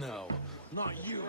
No, not you.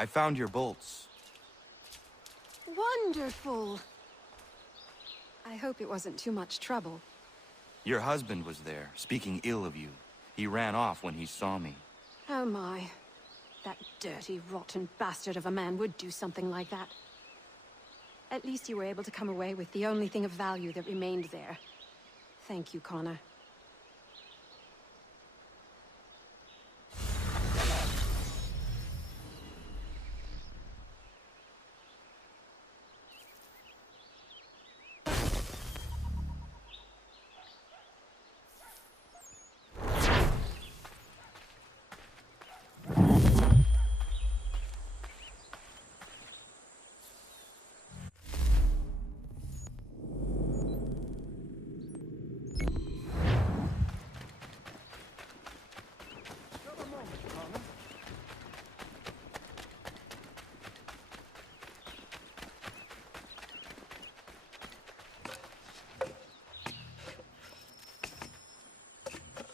I found your bolts. Wonderful. I hope it wasn't too much trouble. Your husband was there, speaking ill of you. He ran off when he saw me. Oh my. That dirty, rotten bastard of a man would do something like that. At least you were able to come away with the only thing of value that remained there. Thank you, Connor.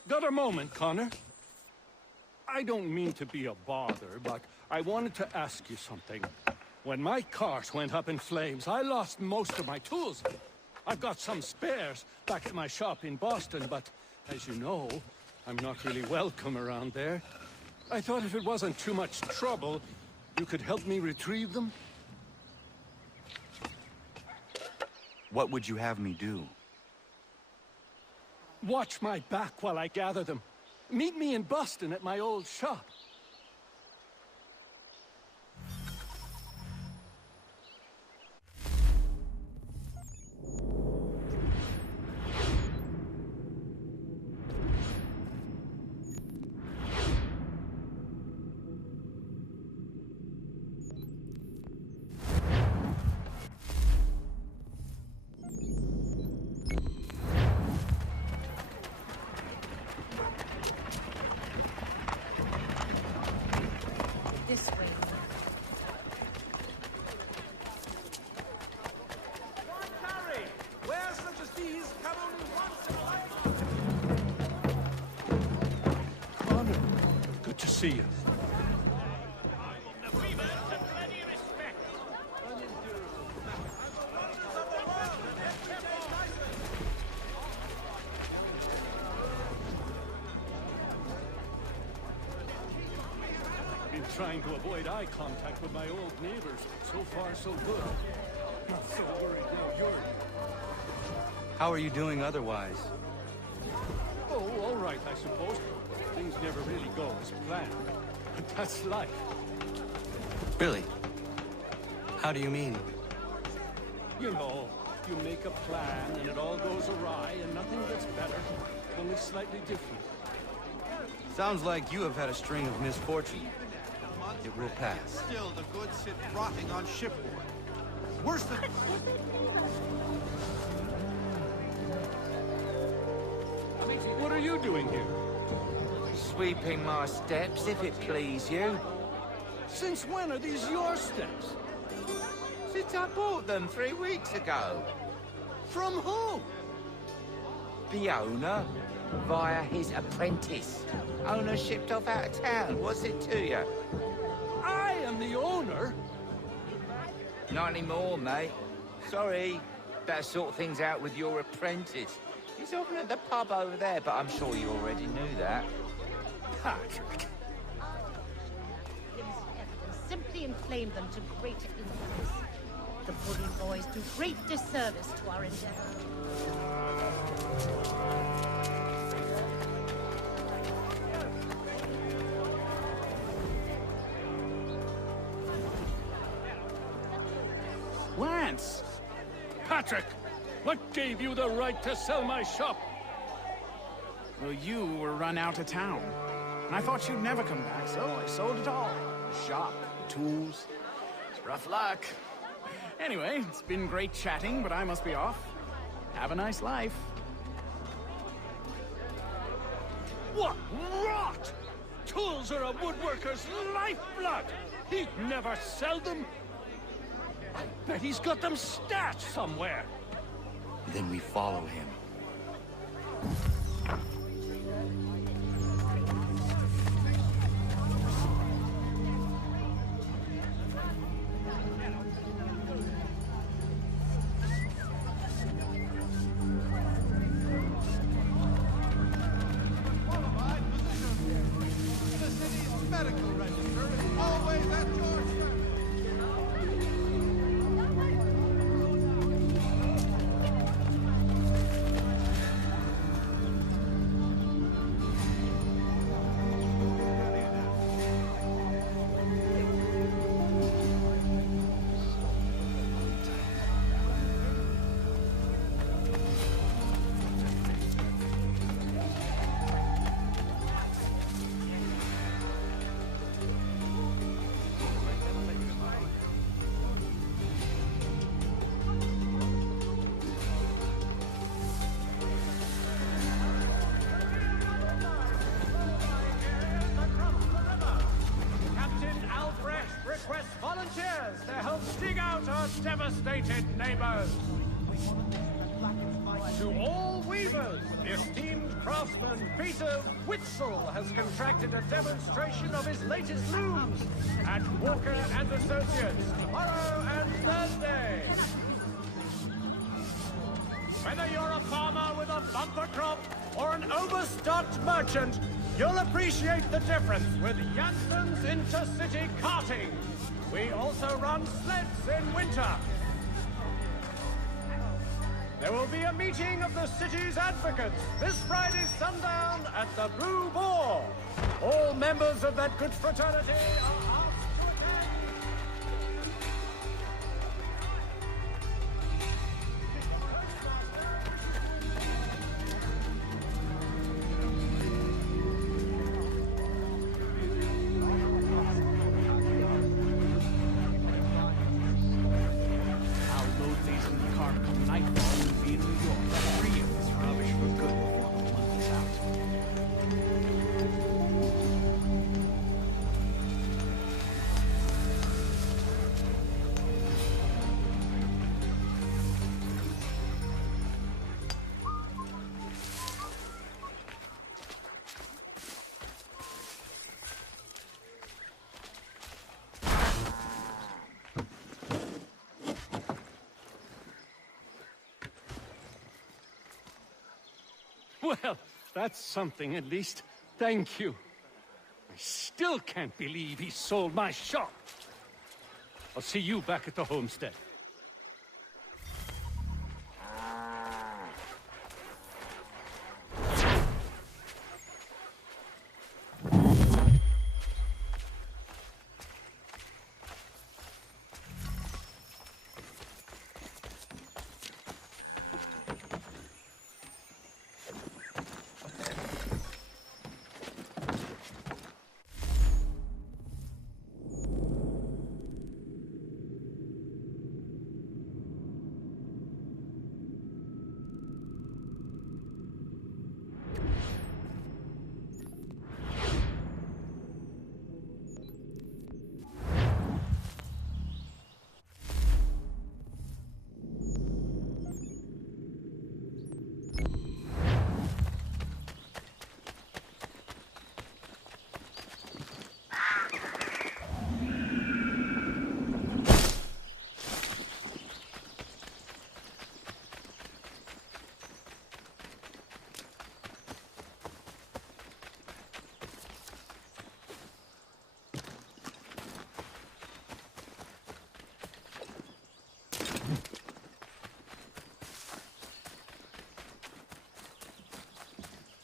Got a moment, Connor? I don't mean to be a bother, but I wanted to ask you something. When my cart went up in flames, I lost most of my tools. I've got some spares back at my shop in Boston, but as you know, I'm not really welcome around there. I thought if it wasn't too much trouble, you could help me retrieve them? What would you have me do? Watch my back while I gather them. Meet me in Boston at my old shop. This way. Where's such as these come only once in a lifetime? Connor, good to see you. We met been trying to avoid eye contact with my old neighbors. So far, so good. Not so worried now you're... How are you doing otherwise? Oh, all right, I suppose. Things never really go as planned. But that's life. Really? How do you mean? You know, you make a plan and it all goes awry and nothing gets better, only slightly different. Sounds like you have had a string of misfortune. It will pass. Still, the goods sit rotting on shipboard. Worse than... What are you doing here? Sweeping my steps, if it please you. Since when are these your steps? Since I bought them 3 weeks ago. From whom? The owner, via his apprentice. Owner shipped off out of town. What's it to you? I am the owner? Not anymore, mate. Sorry. Better sort things out with your apprentice. He's often at the pub over there, but I'm sure you already knew that. Patrick. Simply inflame them to greater influence. The bully boys do great disservice to our endeavor. Lance! Patrick! What gave you the right to sell my shop? Well, you were run out of town. I thought you'd never come back, so I sold it all. The shop, the tools. It's rough luck. Anyway, it's been great chatting, but I must be off. Have a nice life. What rot! Tools are a woodworker's lifeblood! He'd never sell them! I bet he's got them stashed somewhere! Then we follow him. The city's medical register is always at your service. volunteers to help dig out our devastated neighbors. To all weavers, the esteemed craftsman Peter Witzel has contracted a demonstration of his latest looms at Walker and Associates tomorrow and Thursday. Whether you're a farmer with a bumper crop or an overstocked merchant, you'll appreciate the difference with Janssen's intercity carting. We also run sleds in winter. There will be a meeting of the city's advocates this Friday sundown at the Blue Boar. All members of that good fraternity are asked to attend. I'll load these in the car come nightfall and be in New York. Free of this rubbish for good before the month is out. Well, that's something at least. Thank you. I still can't believe he sold my shop. I'll see you back at the homestead.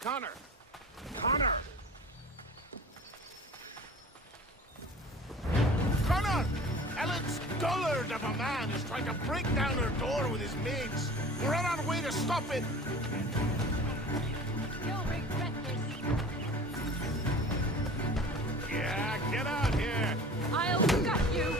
Connor! Connor! Connor! Ellen's dullard of a man is trying to break down her door with his mates. We're on our way to stop it. You'll regret this. Yeah, get out here. I'll gut you.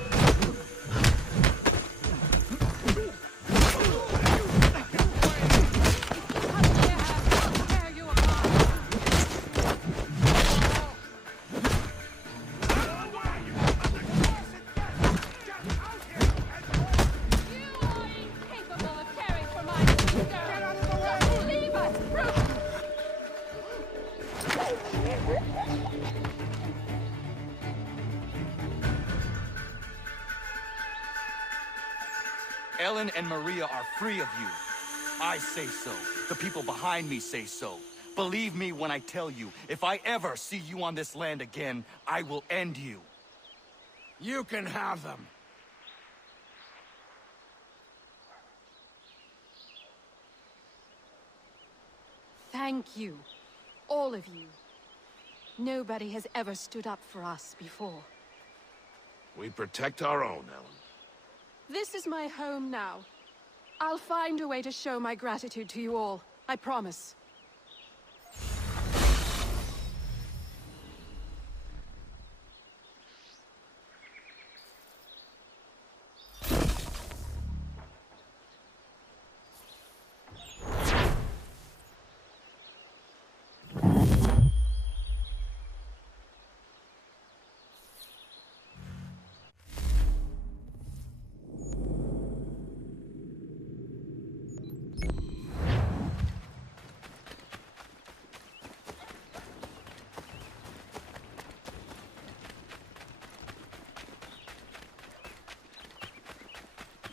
Ellen and Maria are free of you. I say so. The people behind me say so. Believe me when I tell you, if I ever see you on this land again, I will end you. You can have them. Thank you. All of you. Nobody has ever stood up for us before. We protect our own, Ellen. This is my home now. I'll find a way to show my gratitude to you all. I promise.